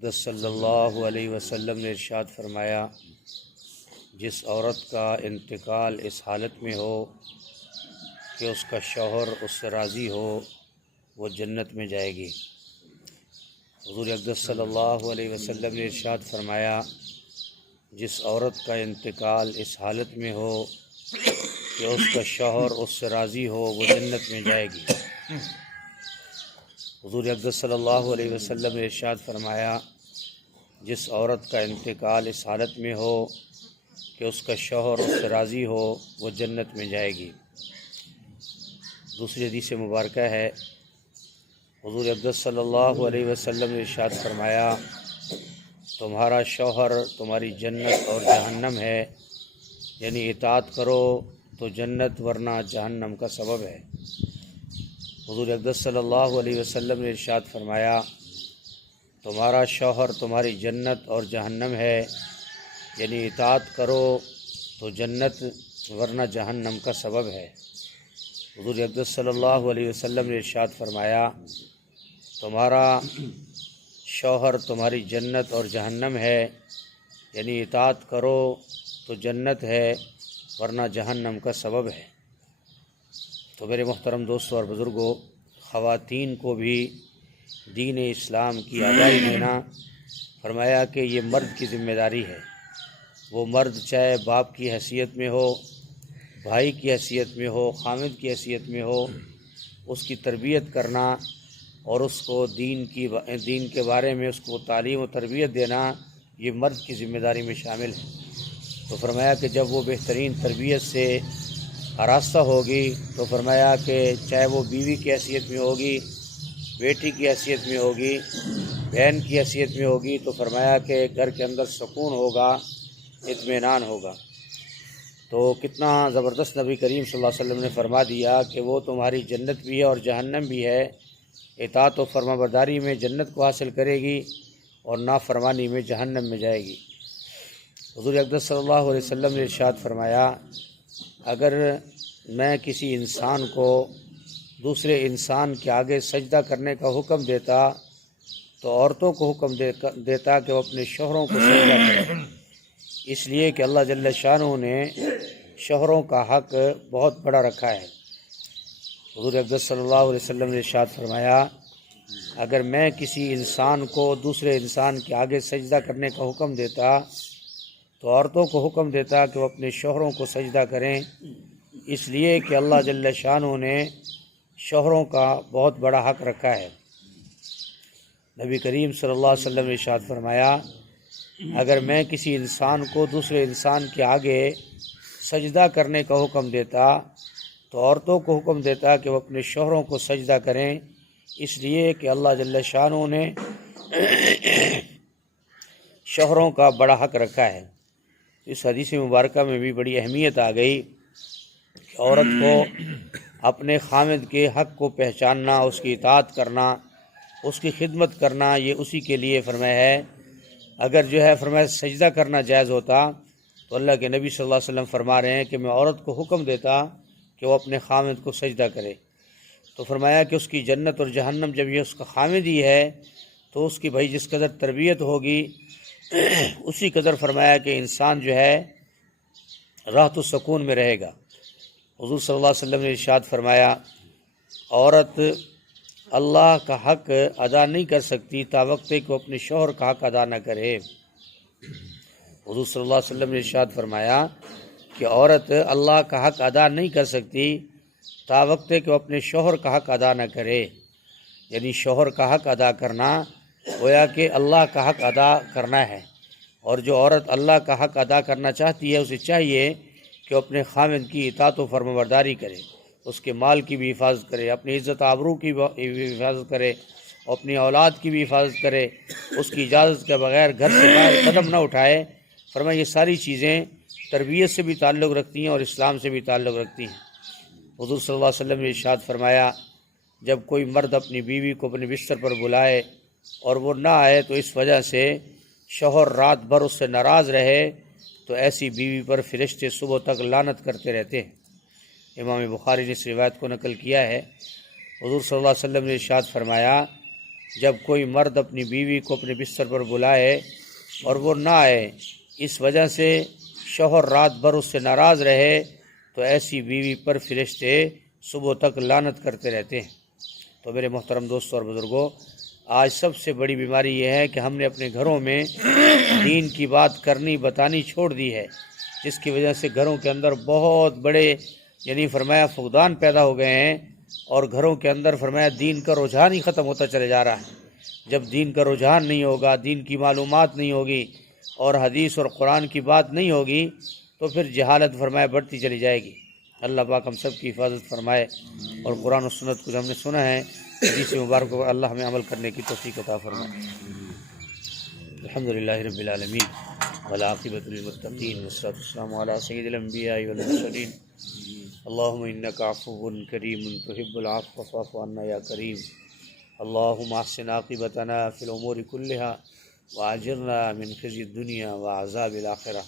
صلی اللہ علیہ وسلم نے ارشاد فرمایا، جس عورت کا انتقال اس حالت میں ہو کہ اس کا شوہر اس سے راضی ہو وہ جنت میں جائے گی۔ حضور اقدس صلی اللہ علیہ وسلم نے ارشاد فرمایا، جس عورت کا انتقال اس حالت میں ہو کہ اس کا شوہر اس سے راضی ہو وہ جنت میں جائے گی۔ حضور اقدس صلی اللہ علیہ وسلم نے ارشاد فرمایا، جس عورت کا انتقال اس حالت میں ہو کہ اس کا شوہر اس سے راضی ہو وہ جنت میں جائے گی۔ دوسری حدیث مبارکہ ہے، حضور اقدس صلی اللہ علیہ وسلم نے ارشاد فرمایا، تمہارا شوہر تمہاری جنت اور جہنم ہے، یعنی اطاعت کرو تو جنت ورنہ جہنم کا سبب ہے۔ حضور اقدس صلی اللہ علیہ وسلم نے ارشاد فرمایا، تمہارا شوہر تمہاری جنت اور جہنم ہے، یعنی اطاعت کرو تو جنت ورنہ جہنم کا سبب ہے۔ حضور اقدس صلی اللہ علیہ وسلم نے ارشاد فرمایا، تمہارا شوہر تمہاری جنت اور جہنم ہے، یعنی اطاعت کرو تو جنت ہے ورنہ جہنم کا سبب ہے۔ تو میرے محترم دوستوں اور بزرگوں، خواتین کو بھی دین اسلام کی آگاہی دینا، فرمایا کہ یہ مرد کی ذمہ داری ہے۔ وہ مرد چاہے باپ کی حیثیت میں ہو، بھائی کی حیثیت میں ہو، خامد کی حیثیت میں ہو، اس کی تربیت کرنا اور اس کو دین کے بارے میں اس کو تعلیم و تربیت دینا، یہ مرد کی ذمہ داری میں شامل ہے۔ تو فرمایا کہ جب وہ بہترین تربیت سے آراستہ ہوگی تو فرمایا کہ چاہے وہ بیوی کی حیثیت میں ہوگی، بیٹی کی حیثیت میں ہوگی، بہن کی حیثیت میں ہوگی، تو فرمایا کہ گھر کے اندر سکون ہوگا، اطمینان ہوگا۔ تو کتنا زبردست نبی کریم صلی اللہ علیہ وسلم نے فرما دیا کہ وہ تمہاری جنت بھی ہے اور جہنم بھی ہے۔ اطاعت و فرما برداری میں جنت کو حاصل کرے گی اور نافرمانی میں جہنم میں جائے گی۔ حضور اقدس صلی اللہ علیہ وسلم نے ارشاد فرمایا، اگر میں کسی انسان کو دوسرے انسان کے آگے سجدہ کرنے کا حکم دیتا تو عورتوں کو حکم دیتا کہ وہ اپنے شوہروں کو سجدہ کریں، اس لیے کہ اللہ جل شانہ نے شوہروں کا حق بہت بڑا رکھا ہے۔ حضور اقدس صلی اللہ علیہ وسلم نے ارشاد فرمایا، اگر میں کسی انسان کو دوسرے انسان کے آگے سجدہ کرنے کا حکم دیتا تو عورتوں کو حکم دیتا کہ وہ اپنے شوہروں کو سجدہ کریں، اس لیے کہ اللہ جل شانہ نے شوہروں کا بہت بڑا حق رکھا ہے۔ نبی کریم صلی اللہ علیہ وسلم نے ارشاد فرمایا، اگر میں کسی انسان کو دوسرے انسان کے آگے سجدہ کرنے کا حکم دیتا تو عورتوں کو حکم دیتا کہ وہ اپنے شوہروں کو سجدہ کریں، اس لیے کہ اللہ جل شانہ نے شوہروں کا بڑا حق رکھا ہے۔ اس حدیث مبارکہ میں بھی بڑی اہمیت آ گئی کہ عورت کو اپنے خامد کے حق کو پہچاننا، اس کی اطاعت کرنا، اس کی خدمت کرنا، یہ اسی کے لیے فرمایا ہے۔ اگر فرمایا سجدہ کرنا جائز ہوتا تو اللہ کے نبی صلی اللہ علیہ وسلم فرما رہے ہیں کہ میں عورت کو حکم دیتا کہ وہ اپنے خامد کو سجدہ کرے۔ تو فرمایا کہ اس کی جنت اور جہنم جب یہ اس کا خامد ہی ہے تو اس کی بھائی جس قدر تربیت ہوگی اسی قدر فرمایا کہ انسان راحت و سکون میں رہے گا۔ حضور صلی اللہ علیہ وسلم نے ارشاد فرمایا، عورت اللہ کا حق ادا نہیں کر سکتی تا وقت کہ وہ اپنے شوہر کا حق ادا نہ کرے۔ حضور صلی اللہ علیہ وسلم نے ارشاد فرمایا کہ عورت اللہ کا حق ادا نہیں کر سکتی تا وقت کہ وہ اپنے شوہر کا حق ادا نہ کرے، یعنی شوہر کا حق ادا کرنا گویا کہ اللہ کا حق ادا کرنا ہے۔ اور جو عورت اللہ کا حق ادا کرنا چاہتی ہے اسے چاہیے کہ وہ اپنے خامد کی اطاعت و فرما برداری کرے، اس کے مال کی بھی حفاظت کرے، اپنی عزت آبرو کی بھی حفاظت کرے، اپنی اولاد کی بھی حفاظت کرے، اس کی اجازت کے بغیر گھر سے باہر قدم نہ اٹھائے۔ فرمایا یہ ساری چیزیں تربیت سے بھی تعلق رکھتی ہیں اور اسلام سے بھی تعلق رکھتی ہیں۔ حضور صلی اللہ علیہ وسلم نے ارشاد فرمایا، جب کوئی مرد اپنی بیوی کو اپنے بستر پر بلائے اور وہ نہ آئے تو اس وجہ سے شوہر رات بھر اس سے ناراض رہے تو ایسی بیوی پر فرشتے صبح تک لعنت کرتے رہتے ہیں۔ امام بخاری نے اس روایت کو نقل کیا ہے۔ حضور صلی اللہ علیہ وسلم نے ارشاد فرمایا، جب کوئی مرد اپنی بیوی کو اپنے بستر پر بلائے اور وہ نہ آئے، اس وجہ سے شوہر رات بھر اس سے ناراض رہے، تو ایسی بیوی پر فرشتے صبح تک لعنت کرتے رہتے ہیں۔ تو میرے محترم دوستوں اور بزرگوں، آج سب سے بڑی بیماری یہ ہے کہ ہم نے اپنے گھروں میں دین کی بات کرنی بتانی چھوڑ دی ہے، جس کی وجہ سے گھروں کے اندر بہت بڑے فرمایا فقدان پیدا ہو گئے ہیں، اور گھروں کے اندر فرمایا دین کا رجحان ہی ختم ہوتا چلے جا رہا ہے۔ جب دین کا رجحان نہیں ہوگا، دین کی معلومات نہیں ہوگی اور حدیث اور قرآن کی بات نہیں ہوگی، تو پھر جہالت فرمایا بڑھتی چلی جائے گی۔ اللہ پاک ہم سب کی حفاظت فرمائے، اور قرآن و سنت کو جو ہم نے سنا ہے حدیث مبارک کو اللہ ہمیں عمل کرنے کی توفیق عطا فرمائے۔ الحمدللہ رب العالمین والعاقبۃ للمتقین والصلاۃ والسلام علی سید الانبیاء والمرسلین۔ اللہم انک عفو کریم تحب العفو فاعف عنا یا کریم۔ اللہم احسن عاقبتنا فی الامور کلہا واجرنا من خزی الدنیا وعذاب الآخرہ۔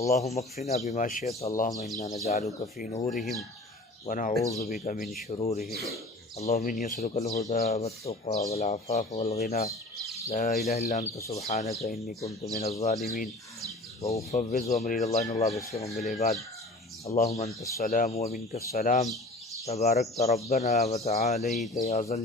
اللہم اکفنا بما شئت، اللہم انا نجعلک فی نورہم ونعوذ بک من شرورہم۔ اللہم انی اسألک الہدی والتقی والعفاف والغنی، لا الہ الا انت سبحانک انی کنت من الظالمین۔ وافوض امری اللہ ان اللہ بصیر بالعباد۔ اللہم انت السلام ومنک السلام، تبارکت ربنا وتعالیت یا ذا